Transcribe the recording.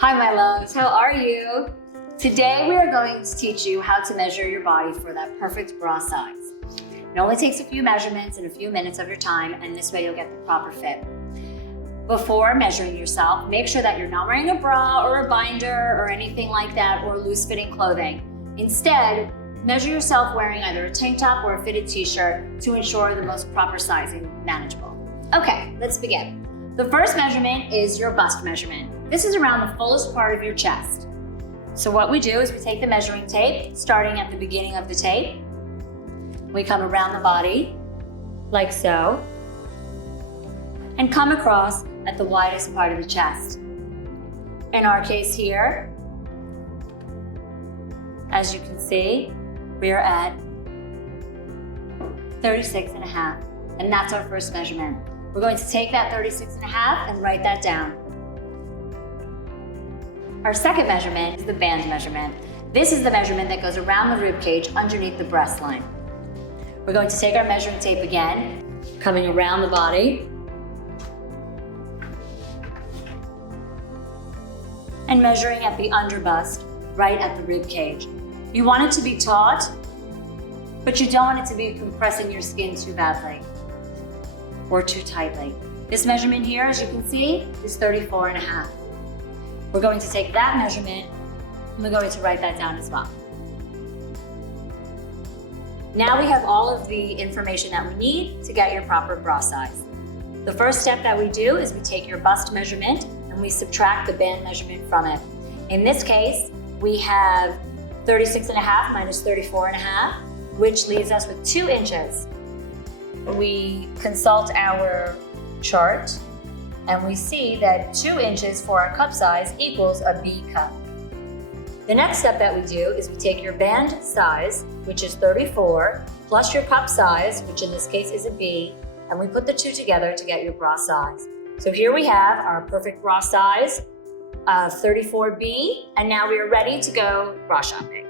Hi, my loves, how are you? Today we are going to teach you how to measure your body for that perfect bra size. It only takes a few measurements and a few minutes of your time, and this way you'll get the proper fit. Before measuring yourself, make sure that you're not wearing a bra or a binder or anything like that or loose-fitting clothing. Instead, measure yourself wearing either a tank top or a fitted t-shirt to ensure the most proper sizing manageable. Okay, let's begin. The first measurement is your bust measurement. This is around the fullest part of your chest. So what we do is we take the measuring tape, starting at the beginning of the tape. We come around the body, like so, and come across at the widest part of the chest. In our case here, as you can see, we are at 36.5, and that's our first measurement. We're going to take that 36.5 and write that down. Our second measurement is the band measurement. This is the measurement that goes around the rib cage underneath the breast line. We're going to take our measuring tape again, coming around the body, and measuring at the underbust, right at the rib cage. You want it to be taut, but you don't want it to be compressing your skin too badly or too tightly. This measurement here, as you can see, is 34.5. We're going to take that measurement and we're going to write that down as well. Now we have all of the information that we need to get your proper bra size. The first step that we do is we take your bust measurement and we subtract the band measurement from it. In this case, we have 36.5 minus 34.5, which leaves us with 2 inches. We consult our chart and we see that 2 inches for our cup size equals a B cup. The next step that we do is we take your band size, which is 34, plus your cup size, which in this case is a B, and we put the 2 together to get your bra size. So here we have our perfect bra size of 34B, and now we are ready to go bra shopping.